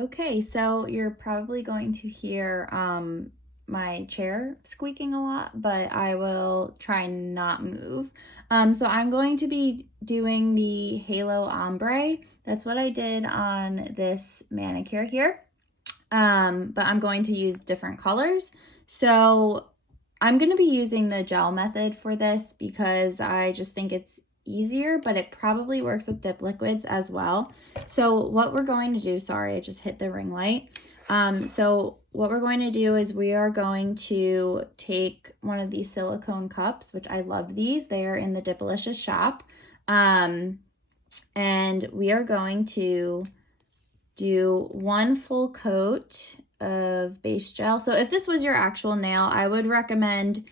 Okay, so you're probably going to hear my chair squeaking a lot, but I will try and not move. So I'm going to be doing the Halo Ombre. That's what I did on this manicure here. But I'm going to use different colors. So I'm going to be using the gel method for this because I just think it's easier, but it probably works with dip liquids as well. So what we're going to do, sorry, I just hit the ring light. So what we're going to do is we are going to take one of these silicone cups, which I love these. They are in the Dipalicious shop. And we are going to do one full coat of base gel. So if this was your actual nail, I would recommend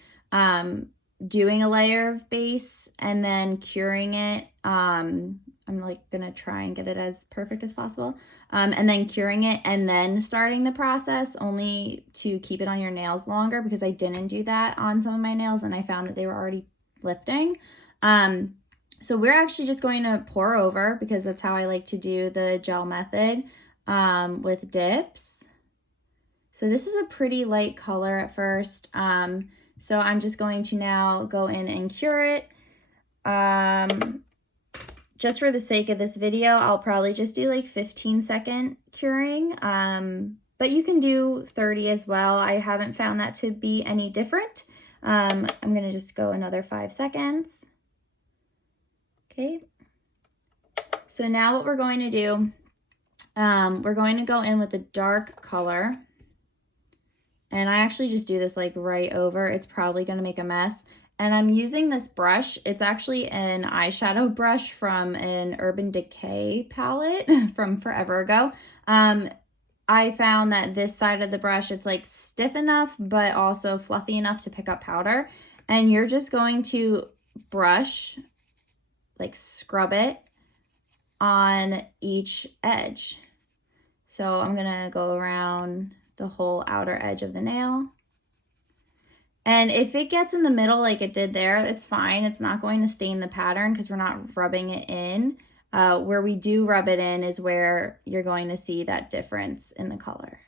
doing a layer of base and then curing it. I'm like gonna try and get it as perfect as possible. And then curing it and then starting the process, only to keep it on your nails longer, because I didn't do that on some of my nails and I found that they were already lifting. So we're actually just going to pour over, because that's how I like to do the gel method with dips. So this is a pretty light color at first. So I'm just going to now go in and cure it. Just for the sake of this video, I'll probably just do like 15-second curing. But you can do 30 as well. I haven't found that to be any different. I'm gonna just go another 5 seconds. Okay. So now what we're going to do, we're going to go in with a dark color. And I actually just do this like right over. It's probably going to make a mess. And I'm using this brush. It's actually an eyeshadow brush from an Urban Decay palette from forever ago. I found that this side of the brush, it's like stiff enough, but also fluffy enough to pick up powder. And you're just going to brush, like scrub it on each edge. So I'm gonna go around the whole outer edge of the nail. And if it gets in the middle like it did there, it's fine. It's not going to stain the pattern because we're not rubbing it in. Where we do rub it in is where you're going to see that difference in the color.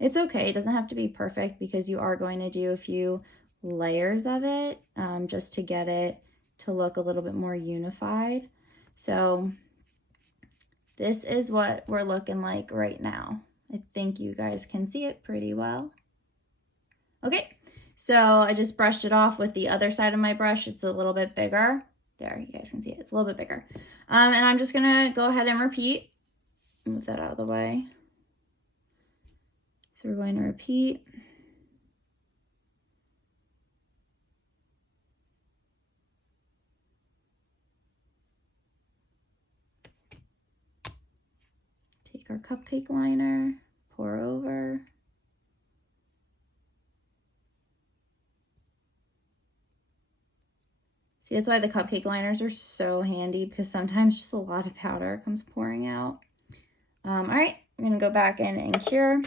It's okay, it doesn't have to be perfect because you are going to do a few layers of it just to get it to look a little bit more unified. So this is what we're looking like right now. I think you guys can see it pretty well. Okay, so I just brushed it off with the other side of my brush. It's a little bit bigger. There, you guys can see it. It's a little bit bigger. And I'm just gonna go ahead and repeat. Move that out of the way. So we're going to repeat. Take our cupcake liner, pour over. See, that's why the cupcake liners are so handy, because sometimes just a lot of powder comes pouring out. All right, I'm gonna go back in and cure.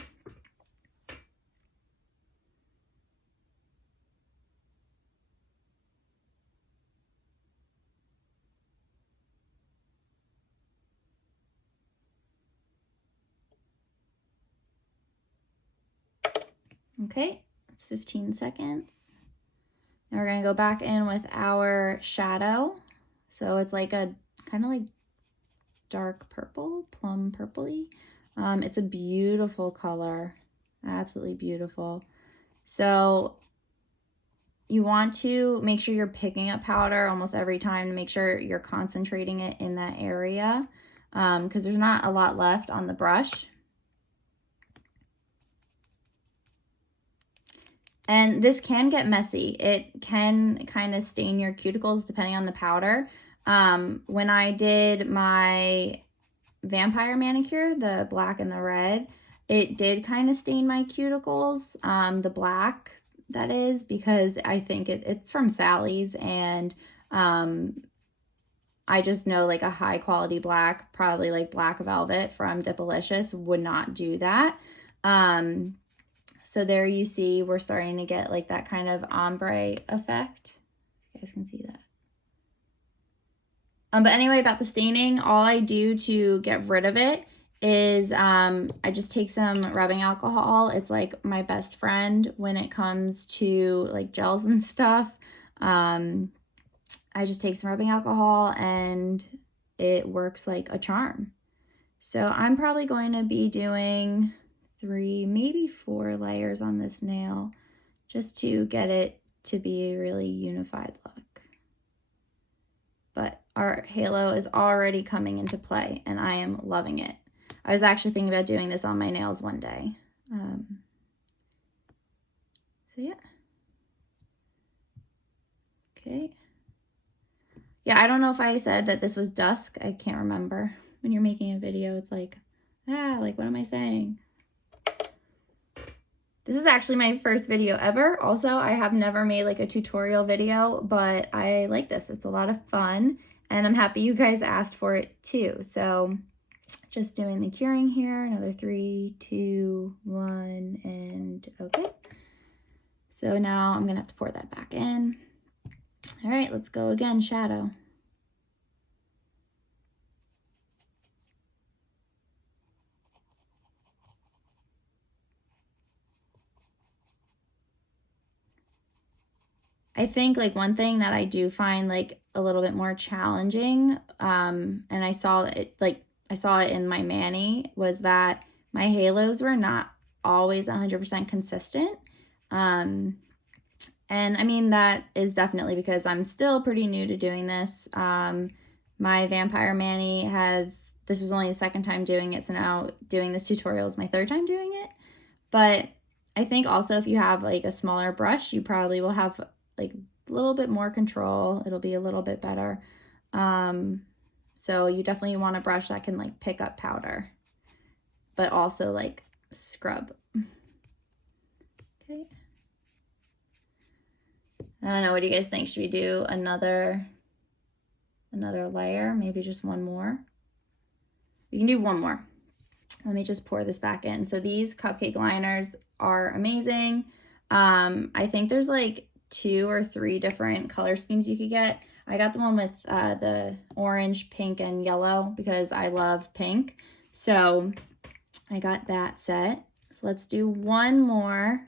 Okay, that's 15 seconds. Now we're gonna go back in with our shadow. So it's like a kind of like dark purple, plum purpley. It's a beautiful color, absolutely beautiful. So you want to make sure you're picking up powder almost every time to make sure you're concentrating it in that area, because there's not a lot left on the brush. And this can get messy. It can kind of stain your cuticles depending on the powder. When I did my vampire manicure, the black and the red, it did kind of stain my cuticles, the black, that is, because I think it's from Sally's, and I just know like a high quality black, probably like Black Velvet from Dipalicious, would not do that. So So there you see we're starting to get like that kind of ombre effect. You guys can see that. But anyway, about the staining, all I do to get rid of it is I just take some rubbing alcohol. It's like my best friend when it comes to like gels and stuff. I just take some rubbing alcohol and it works like a charm. So I'm probably going to be doing 3, maybe 4 layers on this nail just to get it to be a really unified look. But our halo is already coming into play and I am loving it. I was actually thinking about doing this on my nails one day. So yeah. Okay. Yeah, I don't know if I said that this was dusk. I can't remember. When you're making a video, it's like, like, what am I saying? This is actually my first video ever. Also, I have never made like a tutorial video, but I like this. It's a lot of fun, and I'm happy you guys asked for it too. So just doing the curing here. Another 3, 2, 1, and okay. So now I'm gonna have to pour that back in. All right, let's go again, shadow. I think like one thing that I do find like a little bit more challenging, and I saw it in my mani, was that my halos were not always 100% consistent. And I mean, that is definitely because I'm still pretty new to doing this. My vampire mani this was only the 2nd time doing it, so now doing this tutorial is my 3rd time doing it. But I think also if you have like a smaller brush, you probably will have like a little bit more control. It'll be a little bit better. So you definitely want a brush that can like pick up powder, but also like scrub. Okay. I don't know, what do you guys think? Should we do another layer? Maybe just one more? We can do one more. Let me just pour this back in. So these cupcake liners are amazing. I think there's like 2 or 3 different color schemes you could get. I got the one with the orange, pink, and yellow because I love pink. So I got that set. So let's do one more.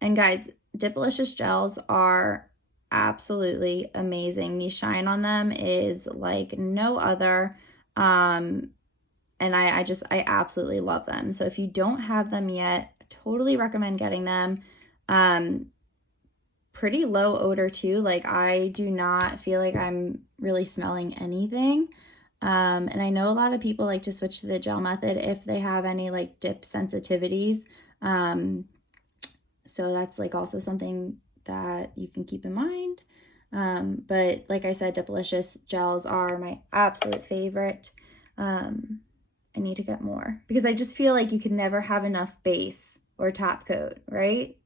And guys, Dipalicious gels are absolutely amazing. The shine on them is like no other. And I absolutely love them. So if you don't have them yet, I totally recommend getting them. Pretty low odor too. Like I do not feel like I'm really smelling anything. And I know a lot of people like to switch to the gel method if they have any like dip sensitivities. So that's like also something that you can keep in mind. But like I said, Dipalicious gels are my absolute favorite. I need to get more because I just feel like you can never have enough base or top coat, right?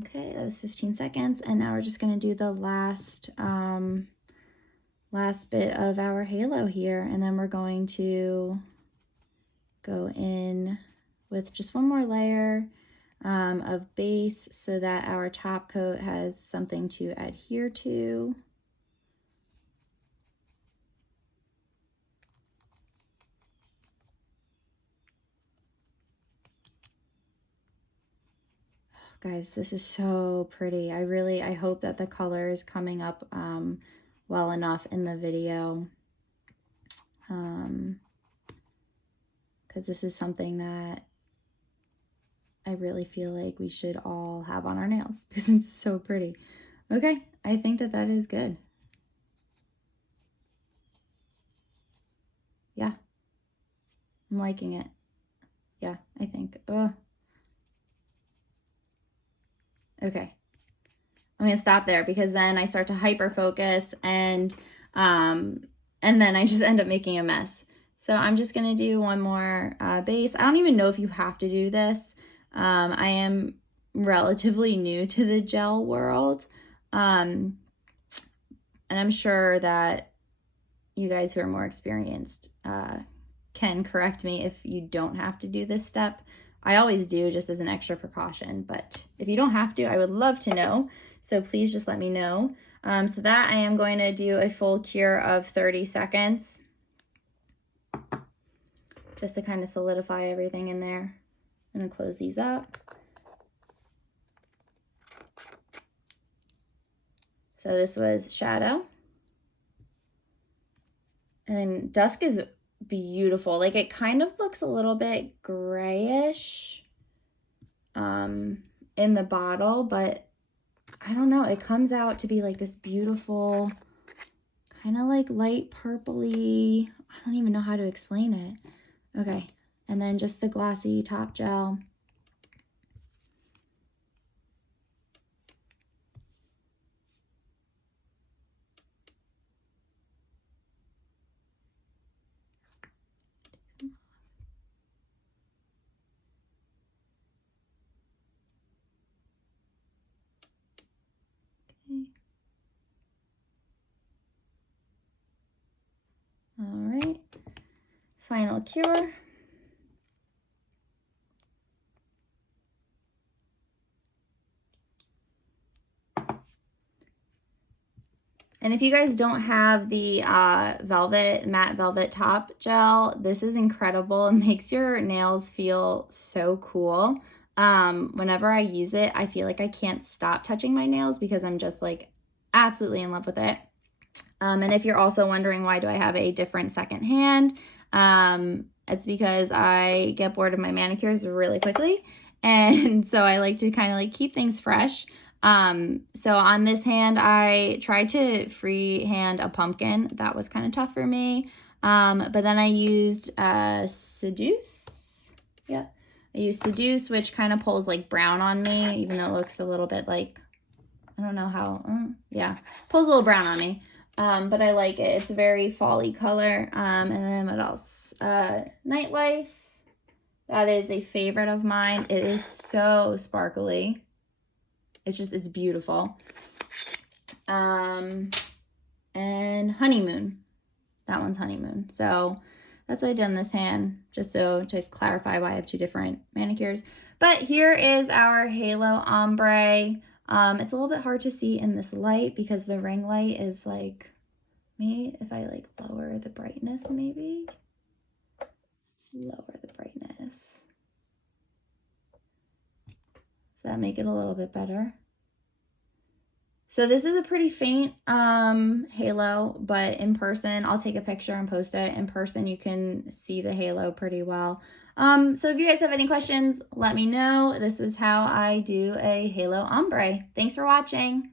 Okay, that was 15 seconds. And now we're just going to do the last bit of our halo here. And then we're going to go in with just one more layer of base so that our top coat has something to adhere to. Guys, this is so pretty. I hope that the color is coming up well enough in the video. Because this is something that I really feel like we should all have on our nails because it's so pretty. Okay, I think that that is good. Yeah, I'm liking it. Yeah, I think. Oh. Okay, I'm gonna stop there because then I start to hyper focus and then I just end up making a mess. So I'm just gonna do one more base. I don't even know if you have to do this. I am relatively new to the gel world. And I'm sure that you guys who are more experienced can correct me if you don't have to do this step. I always do just as an extra precaution, but if you don't have to, I would love to know. So please just let me know. So that I am going to do a full cure of 30 seconds just to kind of solidify everything in there. I'm going to close these up. So this was shadow. And then dusk is beautiful. Like it kind of looks a little bit grayish in the bottle, but I don't know. It comes out to be like this beautiful, kind of like light purpley. I don't even know how to explain it. Okay. And then just the glossy top gel. All right, final cure. And if you guys don't have the matte velvet top gel, this is incredible. It makes your nails feel so cool. Whenever I use it, I feel like I can't stop touching my nails because I'm just like absolutely in love with it. And if you're also wondering why do I have a different second hand, it's because I get bored of my manicures really quickly. And so I like to kind of like keep things fresh. So on this hand, I tried to freehand a pumpkin. That was kind of tough for me. But then I used Seduce. Yeah, I used Seduce, which kind of pulls like brown on me, even though it looks a little bit like, I don't know how, yeah, pulls a little brown on me. But I like it. It's a very fall-y color. And then what else? Nightlife. That is a favorite of mine. It is so sparkly. It's beautiful. And Honeymoon. That one's Honeymoon. So that's what I did on this hand, just so to clarify why I have two different manicures. But here is our Halo Ombre. It's a little bit hard to see in this light because the ring light is like, maybe if I like lower the brightness, maybe. Let's lower the brightness. Does that make it a little bit better? So this is a pretty faint halo, but in person, I'll take a picture and post it. In person, you can see the halo pretty well. So if you guys have any questions, let me know. This was how I do a Halo Ombre. Thanks for watching.